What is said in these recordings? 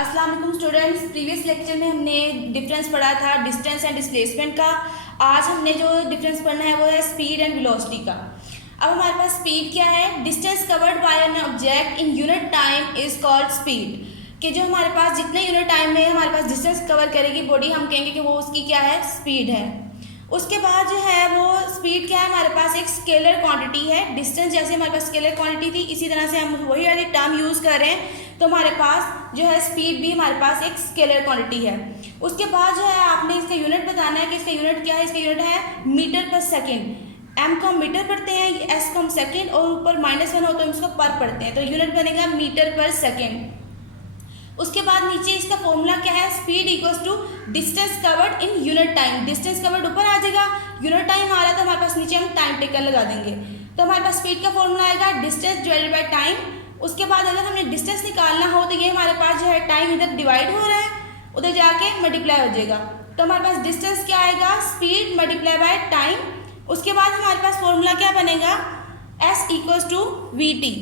अस्सलाम वालेकुम students. Previous lecture में हमने डिफरेंस पढ़ा था डिस्टेंस एंड डिस्प्लेसमेंट का। आज हमने जो डिफरेंस पढ़ना है वो है स्पीड एंड वेलोसिटी का। अब हमारे पास स्पीड क्या है, distance covered by an object in unit time is called speed. कि जो हमारे पास जितने यूनिट टाइम में हमारे पास डिस्टेंस कवर करेगी बॉडी, हम कहेंगे कि वो उसकी क्या है, स्पीड है। उसके बाद जो है वो स्पीड क्या है, हमारे पास एक स्केलर क्वांटिटी है। डिस्टेंस जैसे हमारे पास स्केलर क्वांटिटी थी, इसी तरह से हम वही वाली टर्म यूज़ कर रहे हैं, तो हमारे पास जो है स्पीड भी हमारे पास एक स्केलर क्वांटिटी है। उसके बाद जो है आपने इसका यूनिट बताना है कि इसका यूनिट क्या है। इसका यूनिट है मीटर पर सेकेंड। एम को हम मीटर पढ़ते हैं, एस को हम सेकेंड, और ऊपर -1 हो तो हम इसको पर पढ़ते हैं, तो यूनिट बनेगा मीटर पर सेकेंड। उसके बाद नीचे इसका फॉर्मूला क्या है, speed equals to distance covered in unit time. Distance covered ऊपर आ जाएगा, यूनिट टाइम आ रहा है तो हमारे पास नीचे हम टाइम टेकन लगा देंगे, तो हमारे पास स्पीड का फॉर्मूला आएगा डिस्टेंस डिवाइडेड बाय टाइम। उसके बाद अगर हमें डिस्टेंस निकालना हो तो ये हमारे पास जो है टाइम इधर डिवाइड हो रहा है, उधर जाके मल्टीप्लाई हो जाएगा, तो हमारे पास डिस्टेंस क्या आएगा, स्पीड मल्टीप्लाई बाय टाइम। उसके बाद हमारे पास फॉर्मूला क्या बनेगा, S equals to V T.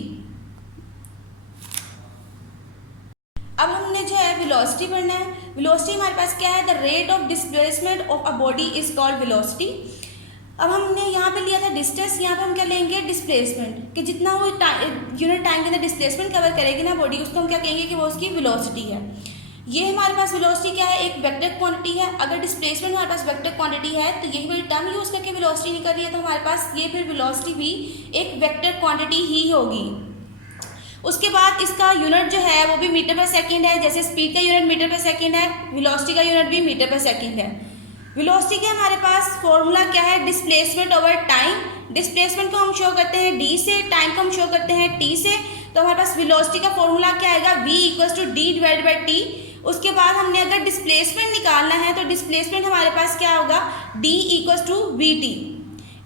अब हमने जो है वेलोसिटी पढ़ना है। वेलोसिटी हमारे पास क्या है, the rate of displacement of a body is called velocity. अब हमने यहाँ पे लिया था डिस्टेंस, यहाँ पे हम क्या लेंगे, डिस्प्लेसमेंट, कि जितना वो यूनिट टाइम के अंदर डिस्प्लेसमेंट कवर करेगी ना बॉडी, उसको हम क्या कहेंगे कि वो उसकी वेलोसिटी है। ये हमारे पास वेलोसिटी क्या है, एक वेक्टर क्वांटिटी है। अगर डिस्प्लेसमेंट हमारे पास वेक्टर क्वांटिटी है तो यही वाली टर्म यूज़ करके वेलोसिटी निकल रही है, तो हमारे पास ये फिर वेलोसिटी भी एक वेक्टर क्वांटिटी ही होगी। उसके बाद इसका यूनिट जो है वो भी मीटर पर सेकंड है, जैसे स्पीड का यूनिट मीटर पर सेकंड है, वेलोसिटी का यूनिट भी मीटर पर सेकंड है। वेलोसिटी के हमारे पास फॉर्मूला क्या है, डिस्प्लेसमेंट ओवर टाइम। डिस्प्लेसमेंट को हम शो करते हैं डी से, टाइम को हम शो करते हैं टी से, तो हमारे पास वेलोसिटी का फॉर्मूला क्या आएगा, v equals to D divided by T. उसके बाद हमने अगर डिस्प्लेसमेंट निकालना है तो डिस्प्लेसमेंट हमारे पास क्या होगा, d equals to V T.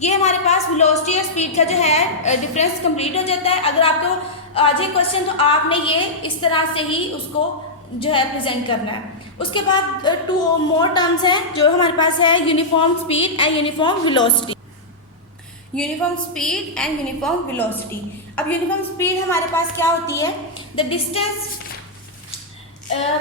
ये हमारे पास वेलोसिटी और स्पीड का जो है डिफरेंस कंप्लीट हो जाता है। अगर आपको आ जाए क्वेश्चन तो आपने ये इस तरह से ही उसको जो है प्रेजेंट करना है। उसके बाद 2 मोर टर्म्स हैं जो हमारे पास है, uniform speed and uniform velocity. Uniform speed and uniform velocity. अब यूनिफॉर्म स्पीड हमारे पास क्या होती है, the distance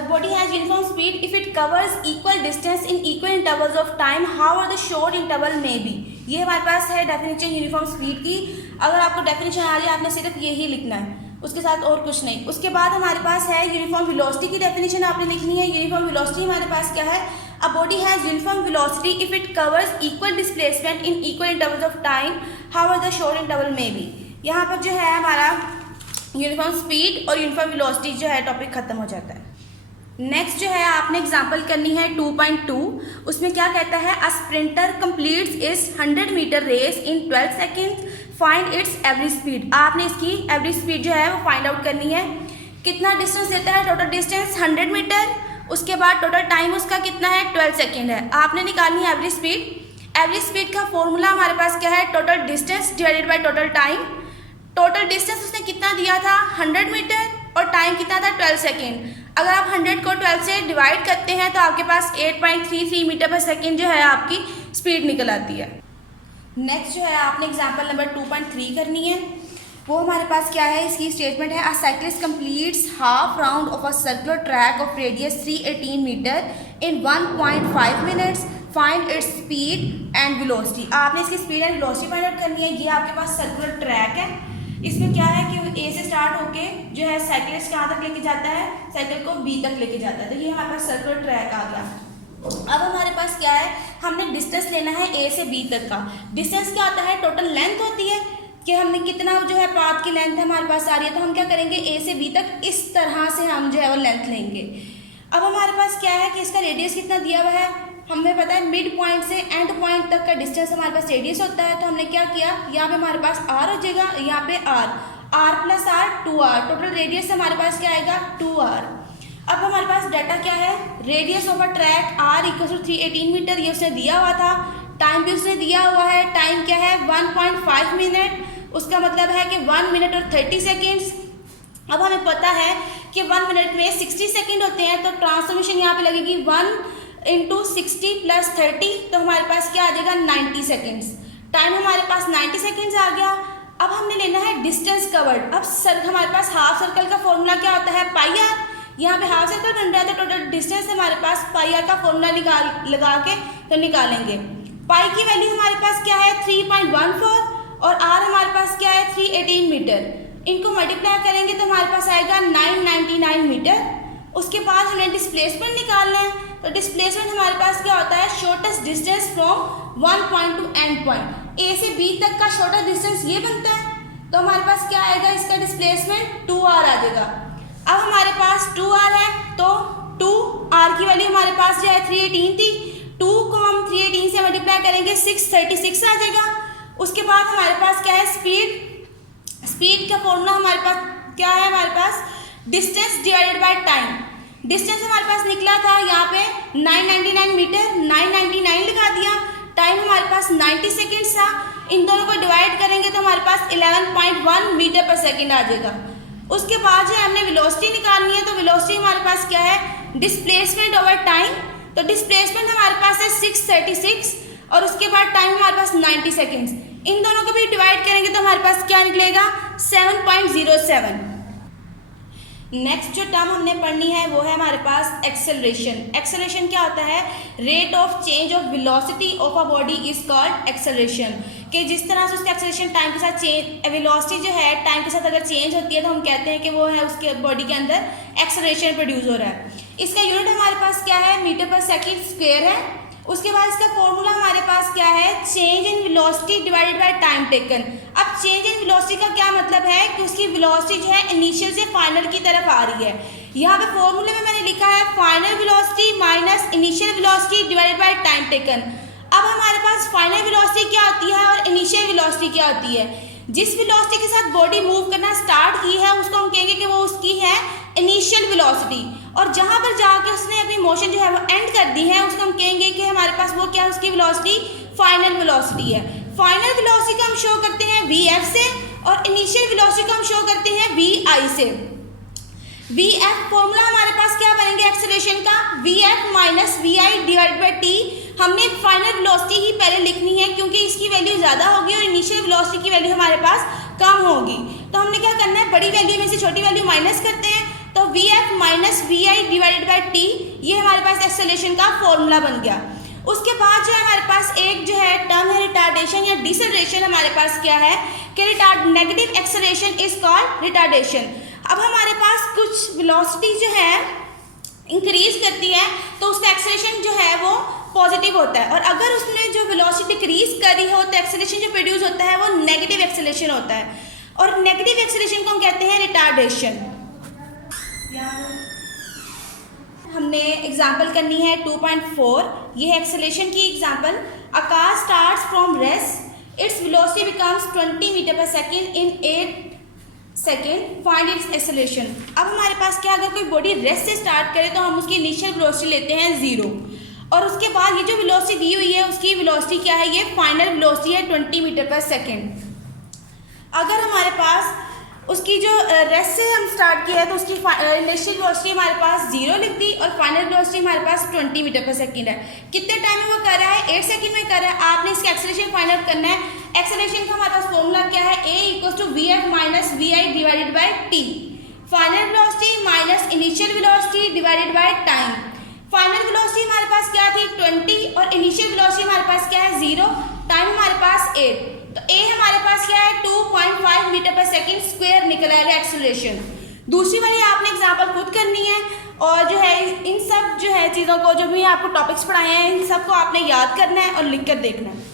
body has uniform speed if it covers equal distance in equal intervals of time, however the short interval may be। ये हमारे पास है definition uniform speed की। अगर आपको डेफिनेशन आ जाए आपने सिर्फ यही लिखना है, उसके साथ और कुछ नहीं। उसके बाद हमारे पास है यूनिफॉर्म वेलोसिटी की डेफिनेशन आपने लिखनी है। यूनिफॉर्म वेलोसिटी हमारे पास क्या है, a body has uniform velocity if it covers equal displacement in equal intervals of time, however the short interval में बी। यहाँ पर जो है हमारा यूनिफॉर्म स्पीड और यूनिफॉर्म वेलोसिटी जो है टॉपिक खत्म हो जाता है। नेक्स्ट जो है आपने एग्जांपल करनी है 2.2। उसमें क्या कहता है, अ स्प्रिंटर कंप्लीट्स इस 100 metre race in 12 second, find its average speed. आपने इसकी एवरेज स्पीड जो है वो फाइंड आउट करनी है। कितना डिस्टेंस देता है, टोटल डिस्टेंस 100 मीटर, उसके बाद टोटल टाइम उसका कितना है, 12 सेकेंड है। आपने निकालनी है एवरेज स्पीड। एवरेज स्पीड का फॉर्मूला हमारे पास क्या है, total distance divided by total time. Total distance उसने कितना दिया था, 100 मीटर, और टाइम कितना था, 12 सेकेंड। अगर आप 100 को 12 से डिवाइड करते हैं तो आपके पास 8.33 मीटर पर सेकेंड जो है आपकी स्पीड निकल आती है। नेक्स्ट जो है आपने एग्जांपल नंबर 2.3 करनी है। वो हमारे पास क्या है, इसकी स्टेटमेंट है, a cyclist completes half round of a circular track of radius 318 metre in 1.5 minutes, find its speed and velocity. आपने इसकी speed and velocity find out करनी है। ये आपके पास सर्कुलर ट्रैक है, इसमें क्या है कि ए से स्टार्ट होके जो है साइकिलिस्ट कहाँ तक लेके जाता है, साइकिल को बी तक लेके जाता है, तो ये हमारे पास सर्कुलर ट्रैक आ गया। अब हमारे पास क्या है, हमने डिस्टेंस लेना है ए से बी तक का। डिस्टेंस क्या होता है, टोटल लेंथ होती है कि हमने कितना जो है पाथ की लेंथ हमारे पास आ रही है, तो हम क्या करेंगे, ए से बी तक इस तरह से हम जो है वो लेंथ लेंगे। अब हमारे पास क्या है कि इसका रेडियस कितना दिया हुआ है, हमें पता है मिड पॉइंट से एंड पॉइंट तक का डिस्टेंस हमारे पास रेडियस होता है, तो हमने क्या किया, यहाँ पे हमारे पास आर हो जाएगा, यहाँ पे R plus R 2r, total radius हमारे पास क्या आएगा, 2r। अब हमारे पास डाटा क्या है, radius of a track r equal to 318 metre, ये उसने दिया हुआ था। टाइम भी उसने दिया हुआ है, टाइम क्या है, 1.5 मिनट, उसका मतलब है कि 1 मिनट और 30 सेकेंड्स। अब हमें पता है कि 1 मिनट में 60 सेकेंड होते हैं, तो ट्रांसफॉर्मेशन यहाँ पे लगेगी 1 × 60 + 30, तो हमारे पास क्या आ जाएगा, 90 सेकेंड्स। टाइम हमारे पास 90 सेकेंड्स आ गया। अब हमने लेना है डिस्टेंस कवर्ड। अब हमारे पास हाफ सर्कल का फॉर्मूला क्या होता है, पाई आर। यहाँ पे हाफ सर्कल बन रहा है, तो टोटल डिस्टेंस हमारे पास पाई आर का फॉर्मूला लगा के तो निकालेंगे। पाई की वैल्यू हमारे पास क्या है 3.14 और आर हमारे पास क्या है 318 मीटर। इनको मल्टीप्लाई करेंगे तो हमारे पास आएगा 999 मीटर। उसके बाद हमें डिस्प्लेसमेंट निकालना है, तो डिस्प्लेसमेंट हमारे पास क्या होता है shortest distance from one point to end point, A से बी तक का शॉर्टेस्ट डिस्टेंस ये बनता है। तो हमारे पास क्या आएगा इसका डिस्प्लेसमेंट 2r आ जाएगा। अब हमारे पास 2r है तो 2r की वैल्यू हमारे पास जो है 318 थी, 2 को हम 318 से मल्टीप्लाई करेंगे 636 आ जाएगा। उसके बाद हमारे पास क्या है स्पीड का फॉर्मूला हमारे पास क्या है, हमारे पास distance divided by time. Distance हमारे पास निकला था यहाँ पे 999 मीटर, 999 लिखा दिया। टाइम हमारे पास 90 सेकेंड्स था। इन दोनों को डिवाइड करेंगे तो हमारे पास 11.1 मीटर पर सेकेंड आ जाएगा। उसके बाद जो है हमने वेलोसिटी निकालनी है, तो वेलोसिटी हमारे पास क्या है डिस्प्लेसमेंट ओवर टाइम। तो डिस्प्लेसमेंट हमारे पास है 636 और उसके बाद टाइम हमारे पास 90 सेकेंड्स। इन दोनों को भी डिवाइड करेंगे तो हमारे पास क्या निकलेगा 7.07। नेक्स्ट जो टर्म हमने पढ़नी है वो है हमारे पास एक्सेलरेशन। एक्सेलरेशन क्या होता है, rate of change of velocity of a body is called acceleration. कि जिस तरह से उसका एक्सेलरेशन टाइम के साथ चेंज, वेलोसिटी जो है टाइम के साथ अगर चेंज होती है तो हम कहते हैं कि वो है उसके बॉडी के अंदर एक्सेलरेशन प्रोड्यूस हो रहा है। इसका यूनिट हमारे पास क्या है मीटर पर सेकेंड स्क्वायर है। उसके बाद इसका फॉर्मूला हमारे पास क्या है change in velocity divided by time taken. अब चेंज इन वेलोसिटी का क्या मतलब है कि उसकी वेलोसिटी जो है इनिशियल से फाइनल की तरफ आ रही है। यहाँ पे फॉर्मूले में मैंने लिखा है final velocity minus initial velocity divided by time taken. अब हमारे पास फाइनल वेलोसिटी क्या होती है और इनिशियल वेलोसिटी क्या होती है। जिस वेलोसिटी के साथ बॉडी मूव करना स्टार्ट की है उसको हम कहेंगे कि वो उसकी है इनिशियल वेलोसिटी, और जहाँ पर जाके उसने अपनी मोशन जो है वो एंड कर दी है उसको हम कहेंगे कि हमारे पास वो क्या है उसकी वेलोसिटी फाइनल वेलोसिटी है। फाइनल वेलोसिटी को हम शो करते हैं Vf से और इनिशियल वेलोसिटी को हम शो करते हैं Vi से। Vf फॉर्मूला हमारे पास क्या बनेंगे एक्सेलरेशन का Vf minus Vi divide by T. हमने फाइनल वेलोसिटी ही पहले लिखनी है क्योंकि इसकी वैल्यू ज़्यादा होगी और इनिशियल वेलोसिटी की वैल्यू हमारे पास कम होगी। तो हमने क्या करना है बड़ी वैल्यू में से छोटी वैल्यू माइनस करते हैं, तो Vf minus Vi divided by T ये हमारे पास एक्सेलरेशन का फॉर्मूला बन गया। उसके बाद जो है हमारे पास एक जो है टर्म है रिटार्डेशन या डिसलरेशन। हमारे पास क्या है कि negative acceleration is called retardation. अब हमारे पास कुछ वेलोसिटी जो है इंक्रीज करती है तो उसका एक्सेलरेशन जो है वो पॉजिटिव होता है, और अगर उसने जो वेलोसिटी डिक्रीज करी हो तो एक्सेलरेशन जो प्रोड्यूस होता है वो नेगेटिव एक्सेलरेशन होता है, और नेगेटिव एक्सेलरेशन को हम कहते हैं रिटार्डेशन। हमने एग्जाम्पल करनी है 2.4। ये है एक्सेलरेशन की example. A car starts from rest, its velocity becomes 20 metre per second in 8 second, find its acceleration. अब हमारे पास क्या अगर कोई बॉडी रेस्ट से स्टार्ट करे तो हम उसकी इनिशियल वेलोसिटी लेते हैं 0, और उसके बाद ये जो वेलोसिटी दी हुई है उसकी वेलोसिटी क्या है ये फाइनल वेलोसिटी है 20 मीटर पर सेकेंड। अगर हमारे पास उसकी जो रेस्ट से हम स्टार्ट किया है तो उसकी इनिशियल वेलोसिटी हमारे पास 0 लिख दी और फाइनल वेलोसिटी हमारे पास 20 मीटर पर सेकेंड है। कितने टाइम में वो कर रहा है 8 सेकेंड में कर रहा है। आपने इसका एक्सेलरेशन फाइंड आउट करना है। एक्सेलरेशन का हमारे पास फॉर्मूला क्या है A equals to Vf minus Vi divided by T. Final velocity minus initial velocity divided by time. Final velocity हमारे पास क्या थी 20 और इनिशियल वेलोसिटी हमारे पास क्या है 0, टाइम हमारे पास 8, तो A हमारे पास क्या है 2.5 मीटर पर सेकेंड स्क्वायर निकल आएगा एक्सेलरेशन। दूसरी वाली आपने एग्जाम्पल खुद करनी है, और जो है इन सब जो है चीज़ों को जो भी आपको टॉपिक्स पढ़ाए हैं इन सबको आपने याद करना है और लिख कर देखना है।